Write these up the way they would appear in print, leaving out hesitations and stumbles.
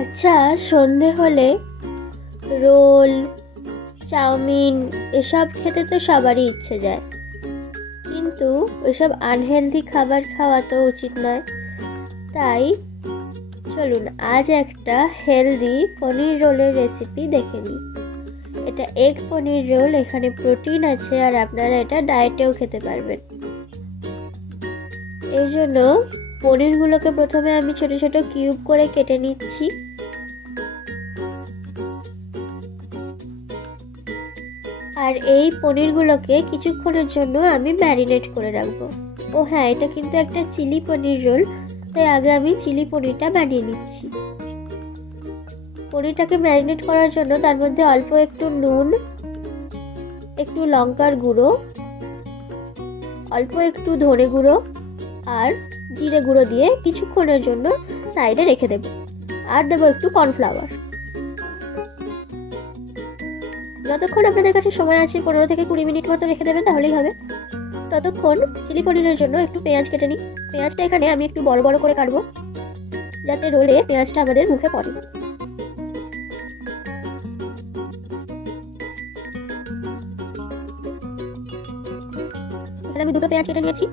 আচ্ছা, সন্ধে হলে রোল, চাউমিন এসব খেতে তো সবারই ইচ্ছে যায়, কিন্তু ওইসব আনহেলদি খাবার খাওয়া তো উচিত নয়। তাই চলুন আজ একটা হেলদি পনির রোলের রেসিপি দেখে নিই। এটা এগ পনির রোল, এখানে প্রোটিন আছে আর আপনারা এটা ডায়েটেও খেতে পারবেন। এই জন্য পনিরগুলোকে প্রথমে আমি ছোট ছোট কিউব করে কেটে নিচ্ছি। আর এই পনিরগুলোকে কিছুক্ষণের জন্য আমি ম্যারিনেট করে রাখবো। ও হ্যাঁ, এটা কিন্তু একটা চিলি পনির রোল, তাই আগে আমি চিলি পনিরটা বানিয়ে নিচ্ছি। পনিরটাকে ম্যারিনেট করার জন্য তার মধ্যে অল্প একটু নুন, একটু লঙ্কার গুঁড়ো, অল্প একটু ধনে গুঁড়ো আর জিরে গুঁড়ো দিয়ে কিছুক্ষণের জন্য সাইডে রেখে দেব। আর দেবো একটু কর্নফ্লাওয়ার। যতক্ষণ আপনাদের কাছে সময় আছে 15 থেকে 20 মিনিট মতো রেখে দেবেন, তাহলেই হবে। ততক্ষণ চিলি পনিরের জন্য একটু পেঁয়াজ কেটে নিই। পেঁয়াজটা এখানে আমি একটু বড় বড় করে কাটবো, যাতে রোলে পেঁয়াজটা আমাদের মুখে পড়ে। এখানে আমি দুটো পেঁয়াজ কেটে নিয়েছি।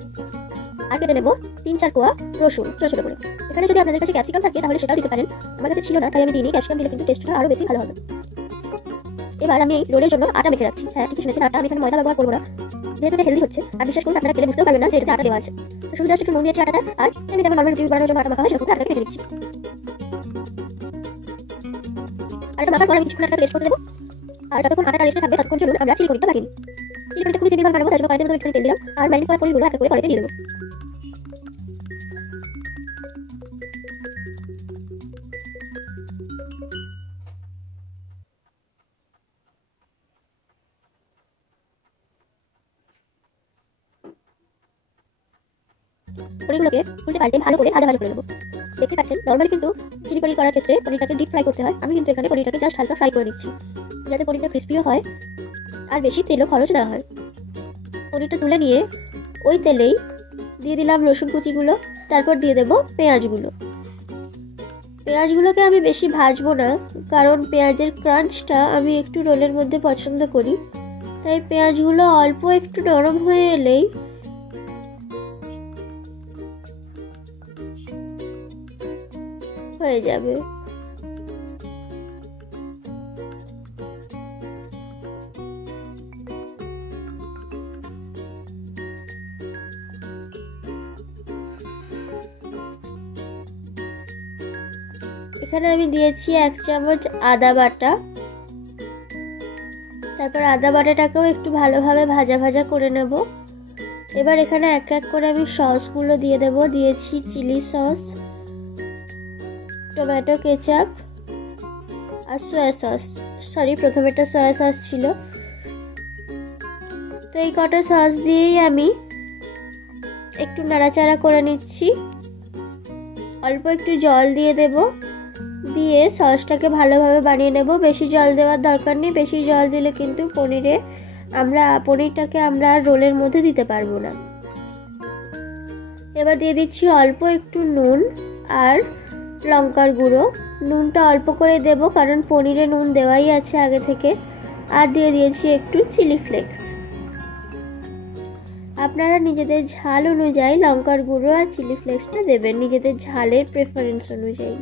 আর কেটে নেবো 3-4 কোয়া রসুন ছোট ছোট করে। এখানে যদি আপনাদের কাছে ক্যাপসিকাম থাকে তাহলে সেটাও দিতে পারেন, আমার কাছে ছিল না তাই আমি দিইনি। ক্যাপসিকাম দিলে কিন্তু টেস্টটা আরো বেশি ভালো হবে। এবার আমি রোলের জন্য আটা মেখে রাখছি। হ্যাঁ, ঠিক শুনেছেন, আটা। আমি এখানে ময়দা ব্যবহার করবো না, যেহেতু এটা হেলদি হচ্ছে। আর বিশেষ করে আপনারা খেলে বুঝতেও পারবেন না যে এটাতে আটা দেওয়া আছে। তো শুধু জাস্ট একটু নুন দিয়েছি আটাটা, আর আমি যেমন নরমাল রুটি বানানোর জন্য আটা মাখা হয় সেরকম আটাকে মেখে নিচ্ছি। আটা মাখার পর আমি কিছুক্ষণ আটাটা রেস্ট করতে দেবো। আর যতক্ষণ আটাটা রেস্টে থাকবে ততক্ষণ চলুন আমরা চিলি পনিরটা বানিয়ে নিই। চিলি পনিরটা খুবই সিম্পল বানাবো, তার জন্য কড়াইতে মতো একটু তেল দিলাম আর ম্যারিনেট করা পনিরগুলো এক করে কড়াইতে দিয়ে দেবো। পনিরগুলোকে উল্টে পাল্টে ভালো করে ভাজা ভাজা করে নেবো। দেখতে পাচ্ছেন, নর্মালি কিন্তু চিলি পনির করার ক্ষেত্রে পনিরটাকে ডিপ ফ্রাই করতে হয়। আমি কিন্তু এখানে পনিরটাকে জাস্ট হালকা ফ্রাই করে নিচ্ছি, যাতে পনিরটা ক্রিস্পিও হয় আর বেশি তেলও খরচ না হয়। পনিরটা তুলে নিয়ে ওই তেলেই দিয়ে দিলাম রসুন কুচিগুলো, তারপর দিয়ে দেবো পেঁয়াজগুলো। পেঁয়াজগুলোকে আমি বেশি ভাজবো না, কারণ পেঁয়াজের ক্রাঞ্চটা আমি একটু রোলের মধ্যে পছন্দ করি। তাই পেঁয়াজগুলো অল্প একটু নরম হয়ে এলেই হয়ে যাবে। এখানে আমি দিয়েছি 1 চামচ আদা বাটা। তারপর আদা বাটাটাকেও একটু ভালোভাবে ভাজা ভাজা করে নেব। এবার এখানে এক এক করে আমি সসগুলো দিয়ে দেব। দিয়েছি চিলি সস, টমেটো কেচাপ আর সয়া সস। প্রথমেটা সয়া সস ছিল। তো এই কটা সস দিয়েই আমি একটু নাড়াচাড়া করে নিচ্ছি। অল্প একটু জল দিয়ে দেব, দিয়ে সসটাকে ভালোভাবে বানিয়ে নেব। বেশি জল দেওয়ার দরকার নেই, বেশি জল দিলে কিন্তু পনিরটাকে আমরা রোলের মধ্যে দিতে পারবো না। এবার দিয়ে দিচ্ছি অল্প একটু নুন আর লঙ্কার গুঁড়ো। নুনটা অল্প করে দেব, কারণ পনিরে নুন দেওয়াই আছে আগে থেকে। আর দিয়ে দিয়েছি একটু চিলি ফ্লেক্স। আপনারা নিজেদের ঝাল অনুযায়ী লঙ্কার গুঁড়ো আর চিলি ফ্লেক্সটা দেবেন, নিজেদের ঝালের প্রেফারেন্স অনুযায়ী।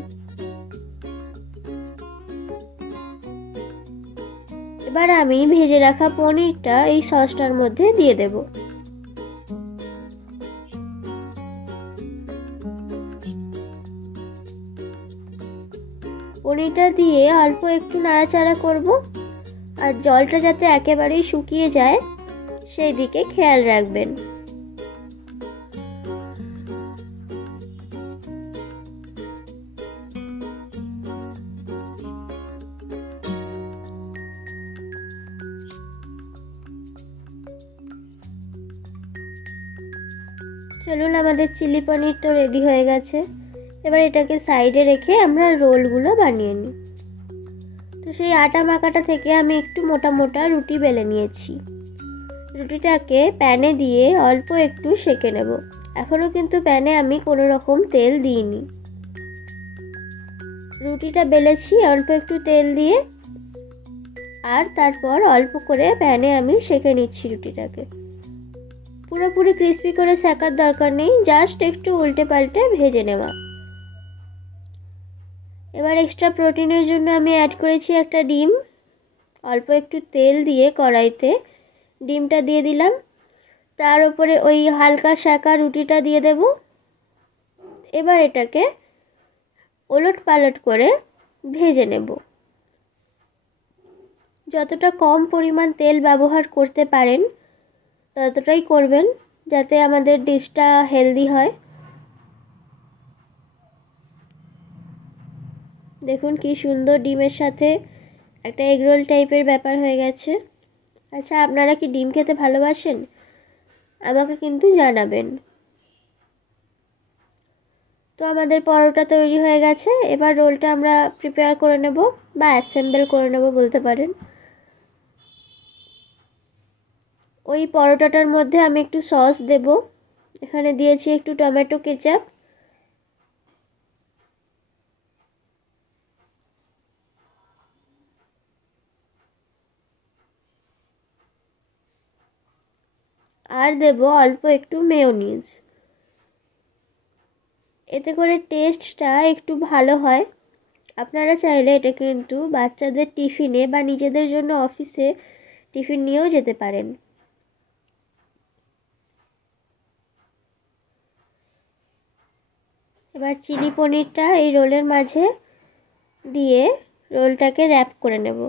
এবার আমি ভেজে রাখা পনিরটা এই সসটার মধ্যে দিয়ে দেব। পনিরটা দিয়ে অল্প একটু নাড়াচাড়া করব, আর জলটা যাতে একেবারেই শুকিয়ে যায় সেই দিকে খেয়াল রাখবেন। চলুন, আমাদের চিলি পনির তো রেডি হয়ে গেছে। এবার এটাকে সাইডে রেখে আমরা রোলগুলো বানিয়ে নিই। তো সেই আটা মাখাটা থেকে আমি একটু মোটা মোটা রুটি বেলে নিয়েছি। রুটিটাকে প্যানে দিয়ে অল্প একটু সেঁকে নেব। এখনও কিন্তু প্যানে আমি কোনো রকম তেল দিইনি। রুটিটা বেলেছি অল্প একটু তেল দিয়ে, আর তারপর অল্প করে প্যানে আমি সেঁকে নিচ্ছি রুটিটাকে। পুরোপুরি ক্রিস্পি করে সেঁকার দরকার নেই, জাস্ট একটু উল্টে পাল্টে ভেজে নেওয়া। এবার এক্সট্রা প্রোটিনের জন্য আমি অ্যাড করেছি একটা ডিম। অল্প একটু তেল দিয়ে কড়াইতে ডিমটা দিয়ে দিলাম, তার উপরে ওই হালকা সেঁকা রুটিটা দিয়ে দেব। এবার এটাকে ওলট পালট করে ভেজে নেব। যতটা কম পরিমাণ তেল ব্যবহার করতে পারেন ততটাই করবেন, যাতে আমাদের ডিশটা হেলদি হয়। দেখুন কি সুন্দর ডিমের সাথে একটা এগরোল টাইপের ব্যাপার হয়ে গেছে। আচ্ছা, আপনারা কি ডিম খেতে ভালোবাসেন? আমাকে কিন্তু জানাবেন। তো আমাদের পরোটা তৈরি হয়ে গেছে। এবার রোলটা আমরা প্রিপেয়ার করে নেব বা অ্যাসেম্বল করে নেব বলতে পারেন। ওই পরোটাটার মধ্যে আমি একটু সস দেব। এখানে দিয়েছি একটু টমেটো কেচাপ, আর দেব অল্প একটু মেয়োনিজ। এতে করে টেস্টটা একটু ভালো হয়। আপনারা চাইলে এটা কিন্তু বাচ্চাদের টিফিনে বা নিজেদের জন্য অফিসে টিফিন নিয়েও যেতে পারেন। এবার চিলি পনিরটা এই রোলের মাঝে দিয়ে রোলটাকে র্যাপ করে নেব।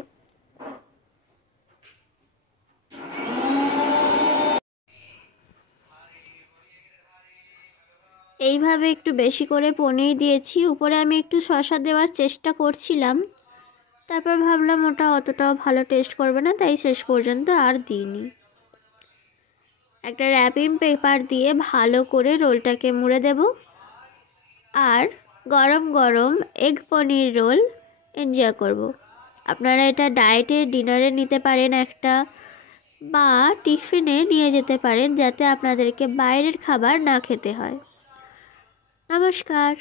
এইভাবে একটু বেশি করে পনির দিয়েছি। উপরে আমি একটু শসা দেওয়ার চেষ্টা করছিলাম, তারপর ভাবলাম ওটা অতটাও ভালো টেস্ট করবে না, তাই শেষ পর্যন্ত আর দিইনি। একটা র্যাপিং পেপার দিয়ে ভালো করে রোলটাকে মুড়ে দেব, আর গরম গরম এগ পনির রোল এনজয় করব। আপনারা এটা ডায়েটে ডিনারে নিতে পারেন একটা, বা টিফিনে নিয়ে যেতে পারেন, যাতে আপনাদেরকে বাইরের খাবার না খেতে হয়। নমস্কার।